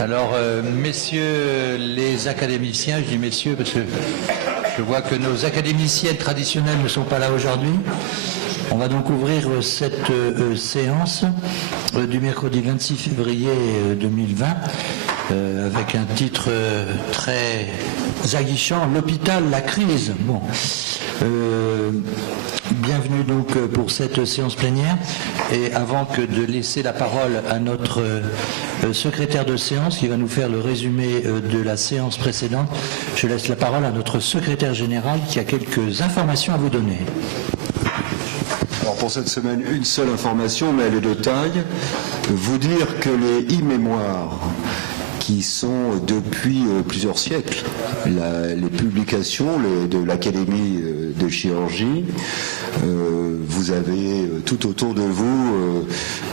Alors, messieurs les académiciens, je dis messieurs parce que je vois que nos académiciennes traditionnelles ne sont pas là aujourd'hui. On va donc ouvrir cette séance du mercredi 26 février 2020 avec un titre très aguichant, l'hôpital, la crise. Bon. Bienvenue donc pour cette séance plénière. Et avant que de laisser la parole à notre secrétaire de séance qui va nous faire le résumé de la séance précédente, je laisse la parole à notre secrétaire général qui a quelques informations à vous donner. Alors pour cette semaine, une seule information, mais elle est de taille. Vous dire que les e-mémoires qui sont depuis plusieurs siècles les publications de l'Académie de chirurgie. Vous avez tout autour de vous,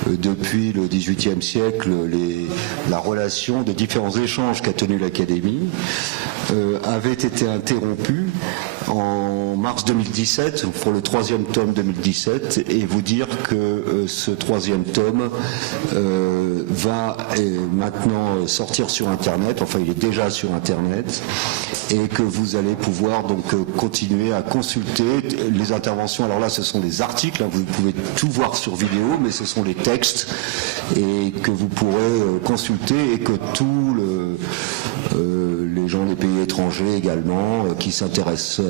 depuis le XVIIIe siècle, la relation des différents échanges qu'a tenu l'Académie avait été interrompue en mars 2017 pour le 3e tome 2017 et vous dire que ce 3e tome va maintenant sortir sur Internet, enfin il est déjà sur Internet et que vous allez pouvoir donc continuer à consulter les interventions. Alors là ce sont des articles, hein, vous pouvez tout voir sur vidéo, mais ce sont les textes et que vous pourrez consulter et que tous les gens des pays étrangers également qui s'intéressent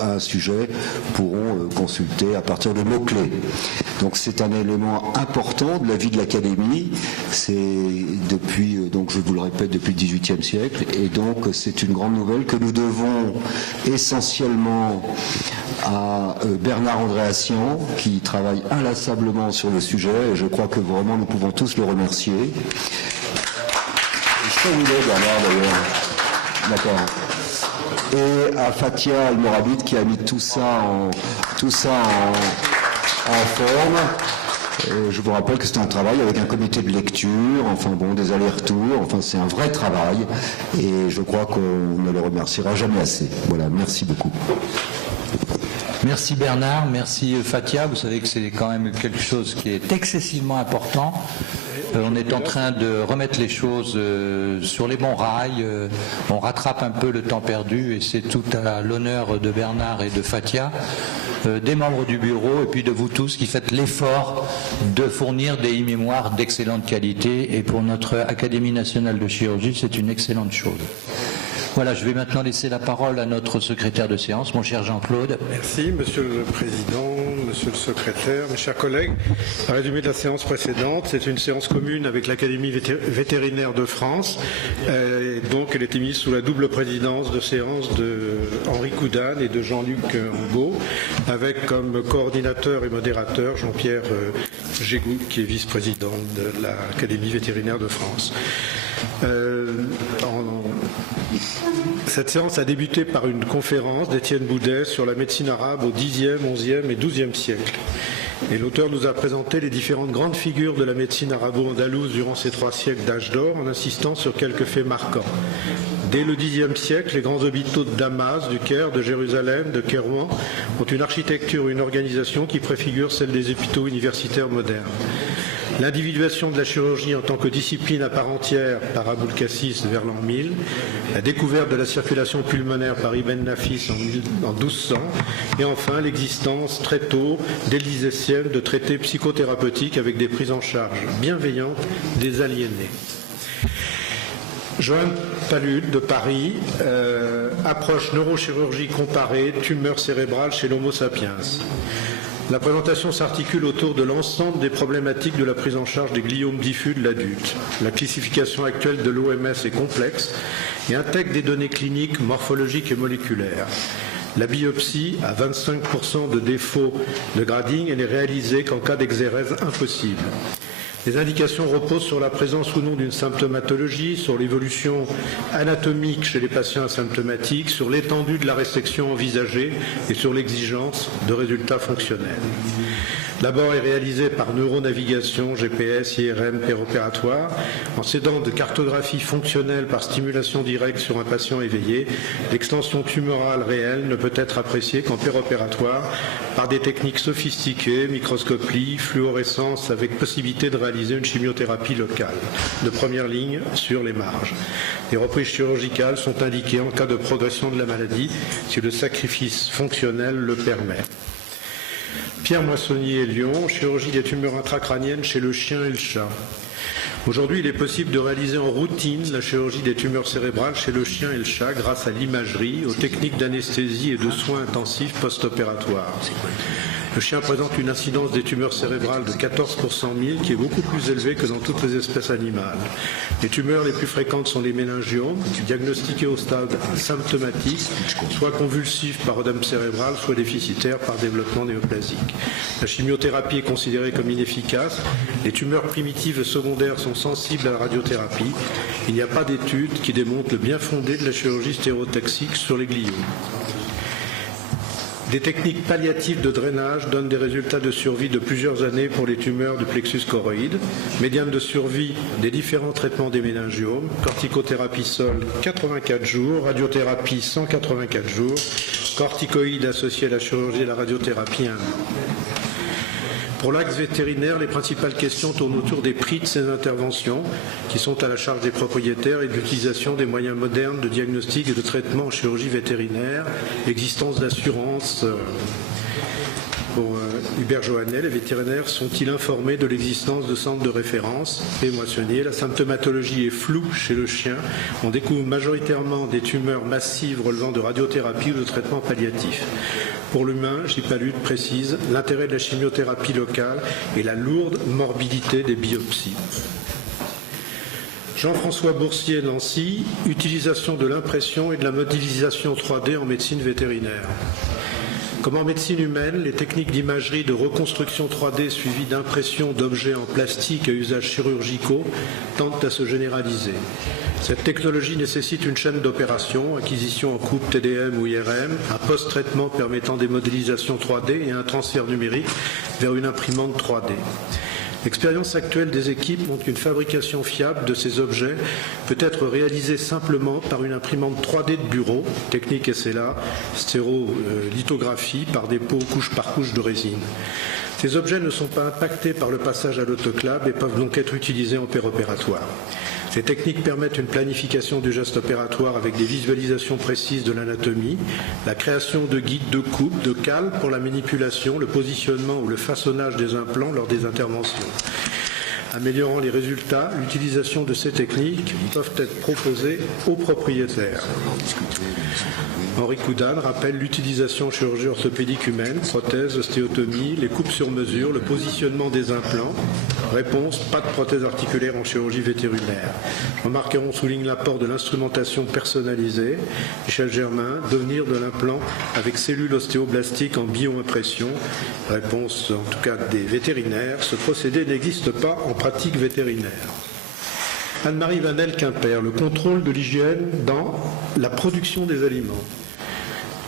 à un sujet pourront consulter à partir de mots-clés. Donc c'est un élément important de la vie de l'Académie, c'est depuis, donc je vous le répète, depuis le XVIIIe siècle, et donc c'est une grande nouvelle que nous devons essentiellement à Bernard Andréassian, qui travaille inlassablement sur le sujet, et je crois que vraiment nous pouvons tous le remercier. Je vous l'ai, Bernard, d'ailleurs. D'accord. Et à Fatia El-Morabit qui a mis tout ça en forme. Je vous rappelle que c'est un travail avec un comité de lecture, enfin bon, des allers-retours, enfin c'est un vrai travail et je crois qu'on ne le remerciera jamais assez. Voilà, merci beaucoup. Merci Bernard, merci Fatia. Vous savez que c'est quand même quelque chose qui est excessivement important. On est en train de remettre les choses sur les bons rails. On rattrape un peu le temps perdu et c'est tout à l'honneur de Bernard et de Fatia, des membres du bureau et puis de vous tous qui faites l'effort de fournir des e-mémoires d'excellente qualité. Et pour notre Académie nationale de chirurgie, c'est une excellente chose. Voilà, je vais maintenant laisser la parole à notre secrétaire de séance, mon cher Jean-Claude. Merci, Monsieur le Président, Monsieur le Secrétaire, mes chers collègues. Un résumé de la séance précédente, c'est une séance commune avec l'Académie vétérinaire de France. Donc, elle était mise sous la double présidence de séance de Henri Coudane et de Jean-Luc Angot, avec comme coordinateur et modérateur Jean-Pierre Gégou, qui est vice-président de l'Académie vétérinaire de France. Cette séance a débuté par une conférence d'Étienne Boudet sur la médecine arabe au Xe, XIe et XIIe siècle. Et l'auteur nous a présenté les différentes grandes figures de la médecine arabo-andalouse durant ces 3 siècles d'âge d'or en insistant sur quelques faits marquants. Dès le Xe siècle, les grands hôpitaux de Damas, du Caire, de Jérusalem, de Kérouan ont une architecture et une organisation qui préfigure celle des hôpitaux universitaires modernes. L'individuation de la chirurgie en tant que discipline à part entière par Aboul Cassis vers l'an 1000, la découverte de la circulation pulmonaire par Ibn Nafis en 1200, et enfin l'existence très tôt, dès le XVIe, de traités psychothérapeutiques avec des prises en charge bienveillantes des aliénés. Johan Palud de Paris, approche neurochirurgie comparée, tumeur cérébrale chez l'Homo sapiens. La présentation s'articule autour de l'ensemble des problématiques de la prise en charge des gliomes diffus de l'adulte. La classification actuelle de l'OMS est complexe et intègre des données cliniques, morphologiques et moléculaires. La biopsie a 25% de défaut de grading et n'est réalisée qu'en cas d'exérèse impossible. Les indications reposent sur la présence ou non d'une symptomatologie, sur l'évolution anatomique chez les patients asymptomatiques, sur l'étendue de la resection envisagée et sur l'exigence de résultats fonctionnels. L'abord est réalisé par neuronavigation, GPS, IRM, péropératoire. En s'aidant de cartographie fonctionnelle par stimulation directe sur un patient éveillé, l'extension tumorale réelle ne peut être appréciée qu'en péropératoire par des techniques sophistiquées, microscopie, fluorescence, avec possibilité de réaliser une chimiothérapie locale de première ligne sur les marges. Les reprises chirurgicales sont indiquées en cas de progression de la maladie si le sacrifice fonctionnel le permet. Pierre Moissonnier, Lyon, chirurgie des tumeurs intracrâniennes chez le chien et le chat. Aujourd'hui, il est possible de réaliser en routine la chirurgie des tumeurs cérébrales chez le chien et le chat grâce à l'imagerie, aux techniques d'anesthésie et de soins intensifs post-opératoires. Le chien présente une incidence des tumeurs cérébrales de 14 pour 100 000 qui est beaucoup plus élevée que dans toutes les espèces animales. Les tumeurs les plus fréquentes sont les méningiomes, diagnostiqués au stade symptomatique, soit convulsifs par œdème cérébral, soit déficitaires par développement néoplasique. La chimiothérapie est considérée comme inefficace. Les tumeurs primitives et secondaires sont sensibles à la radiothérapie. Il n'y a pas d'études qui démontrent le bien fondé de la chirurgie stéréotaxique sur les glios. Des techniques palliatives de drainage donnent des résultats de survie de plusieurs années pour les tumeurs du plexus choroïde. Médiane de survie des différents traitements des méningiomes, corticothérapie sol 84 jours, radiothérapie 184 jours, corticoïdes associés à la chirurgie et la radiothérapie 1 an. Pour l'axe vétérinaire, les principales questions tournent autour des prix de ces interventions qui sont à la charge des propriétaires et de l'utilisation des moyens modernes de diagnostic et de traitement en chirurgie vétérinaire, l'existence d'assurances. Pour Hubert Johannet, les vétérinaires sont-ils informés de l'existence de centres de référence et Moissonnier, la symptomatologie est floue chez le chien. On découvre majoritairement des tumeurs massives relevant de radiothérapie ou de traitement palliatif. Pour l'humain, Gipalut précise l'intérêt de la chimiothérapie locale et la lourde morbidité des biopsies. Jean-François Boursier, Nancy, utilisation de l'impression et de la modélisation 3D en médecine vétérinaire. Comme en médecine humaine, les techniques d'imagerie de reconstruction 3D suivies d'impression d'objets en plastique à usages chirurgicaux tentent à se généraliser. Cette technologie nécessite une chaîne d'opérations, acquisition en coupe TDM ou IRM, un post-traitement permettant des modélisations 3D et un transfert numérique vers une imprimante 3D. L'expérience actuelle des équipes montre qu'une fabrication fiable de ces objets peut être réalisée simplement par une imprimante 3D de bureau, technique SLA, stérolithographie par dépôt couche par couche de résine. Ces objets ne sont pas impactés par le passage à l'autoclave et peuvent donc être utilisés en péropératoire. Ces techniques permettent une planification du geste opératoire avec des visualisations précises de l'anatomie, la création de guides de coupe, de cales pour la manipulation, le positionnement ou le façonnage des implants lors des interventions. Améliorant les résultats, l'utilisation de ces techniques peuvent être proposées aux propriétaires. Henri Coudane rappelle l'utilisation en chirurgie orthopédique humaine, prothèses, ostéotomie, les coupes sur mesure, le positionnement des implants. Réponse, pas de prothèse articulaire en chirurgie vétérinaire. Jean-Marc Heron souligne l'apport de l'instrumentation personnalisée. Michel Germain, devenir de l'implant avec cellules ostéoblastiques en bioimpression. Réponse, en tout cas des vétérinaires, ce procédé n'existe pas en pratique vétérinaire. Anne-Marie Vanel-Quimper, le contrôle de l'hygiène dans la production des aliments.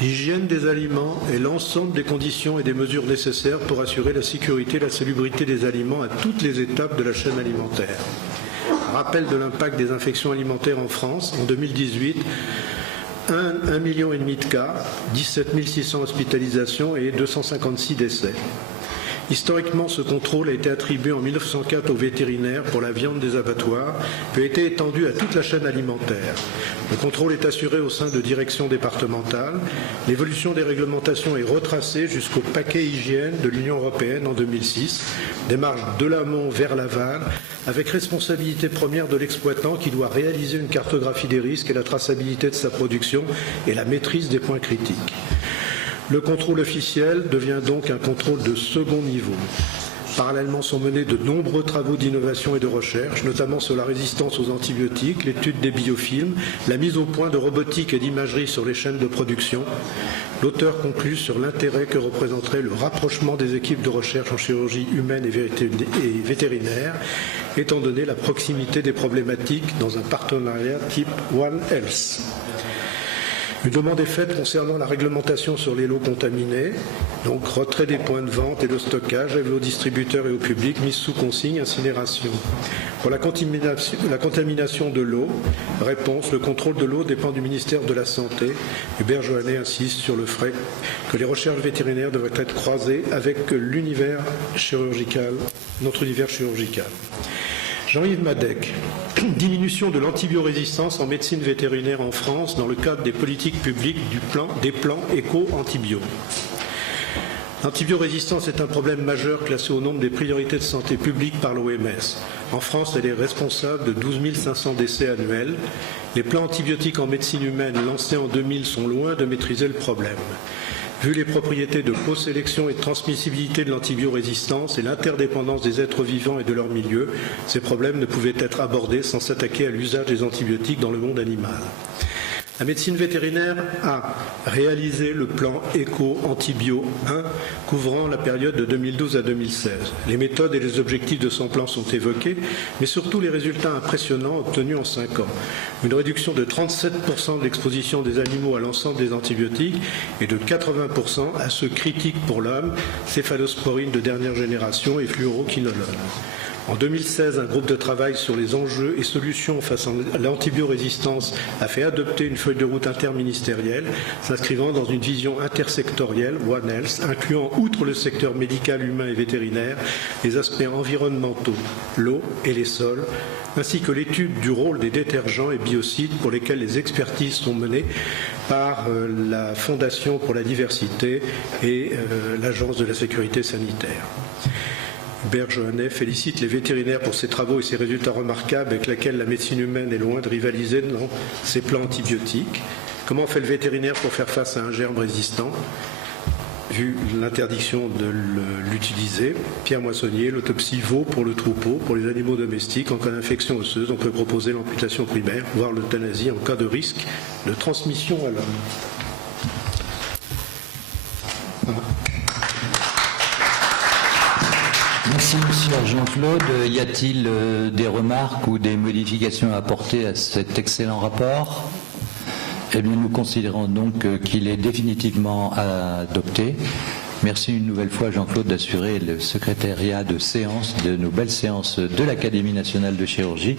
L'hygiène des aliments est l'ensemble des conditions et des mesures nécessaires pour assurer la sécurité et la salubrité des aliments à toutes les étapes de la chaîne alimentaire. Rappel de l'impact des infections alimentaires en France. En 2018, 1,5 million de cas, 17 600 hospitalisations et 256 décès. Historiquement, ce contrôle a été attribué en 1904 aux vétérinaires pour la viande des abattoirs, puis a été étendu à toute la chaîne alimentaire. Le contrôle est assuré au sein de directions départementales. L'évolution des réglementations est retracée jusqu'au paquet hygiène de l'Union européenne en 2006. Démarche de l'amont vers l'aval, avec responsabilité première de l'exploitant qui doit réaliser une cartographie des risques et la traçabilité de sa production et la maîtrise des points critiques. Le contrôle officiel devient donc un contrôle de second niveau. Parallèlement sont menés de nombreux travaux d'innovation et de recherche, notamment sur la résistance aux antibiotiques, l'étude des biofilms, la mise au point de robotique et d'imagerie sur les chaînes de production. L'auteur conclut sur l'intérêt que représenterait le rapprochement des équipes de recherche en chirurgie humaine et vétérinaire, étant donné la proximité des problématiques dans un partenariat type One Health. Une demande est faite concernant la réglementation sur les lots contaminés, donc retrait des points de vente et de stockage avec aux distributeurs et au public, mise sous consigne, incinération. Pour la contamination de l'eau, réponse, le contrôle de l'eau dépend du ministère de la Santé. Hubert Joannet insiste sur le fait que les recherches vétérinaires devraient être croisées avec l'univers chirurgical, notre univers chirurgical. Jean-Yves Madec, diminution de l'antibiorésistance en médecine vétérinaire en France dans le cadre des politiques publiques des plans éco-antibio. L'antibiorésistance est un problème majeur classé au nombre des priorités de santé publique par l'OMS. En France, elle est responsable de 12 500 décès annuels. Les plans antibiotiques en médecine humaine lancés en 2000 sont loin de maîtriser le problème. Vu les propriétés de co-sélection et de transmissibilité de l'antibiorésistance et l'interdépendance des êtres vivants et de leur milieu, ces problèmes ne pouvaient être abordés sans s'attaquer à l'usage des antibiotiques dans le monde animal. La médecine vétérinaire a réalisé le plan Éco-Antibio 1 couvrant la période de 2012 à 2016. Les méthodes et les objectifs de son plan sont évoqués, mais surtout les résultats impressionnants obtenus en 5 ans. Une réduction de 37% de l'exposition des animaux à l'ensemble des antibiotiques et de 80% à ceux critiques pour l'homme, céphalosporine de dernière génération et fluoroquinolone. En 2016, un groupe de travail sur les enjeux et solutions face à l'antibiorésistance a fait adopter une feuille de route interministérielle s'inscrivant dans une vision intersectorielle, One Health, incluant, outre le secteur médical, humain et vétérinaire, les aspects environnementaux, l'eau et les sols, ainsi que l'étude du rôle des détergents et biocides pour lesquels les expertises sont menées par la Fondation pour la diversité et l'Agence de la sécurité sanitaire. Hubert Joannet félicite les vétérinaires pour ces travaux et ces résultats remarquables avec lesquels la médecine humaine est loin de rivaliser dans ses plans antibiotiques. Comment fait le vétérinaire pour faire face à un germe résistant, vu l'interdiction de l'utiliser? Pierre Moissonnier, l'autopsie vaut pour le troupeau, pour les animaux domestiques. En cas d'infection osseuse, on peut proposer l'amputation primaire, voire l'euthanasie en cas de risque de transmission à l'homme. Voilà. Merci, monsieur Jean-Claude. Y a-t-il des remarques ou des modifications à apporter à cet excellent rapport? Eh bien, nous considérons donc qu'il est définitivement adopté. Merci une nouvelle fois, Jean-Claude, d'assurer le secrétariat de séance de nos belles séances de l'Académie nationale de chirurgie.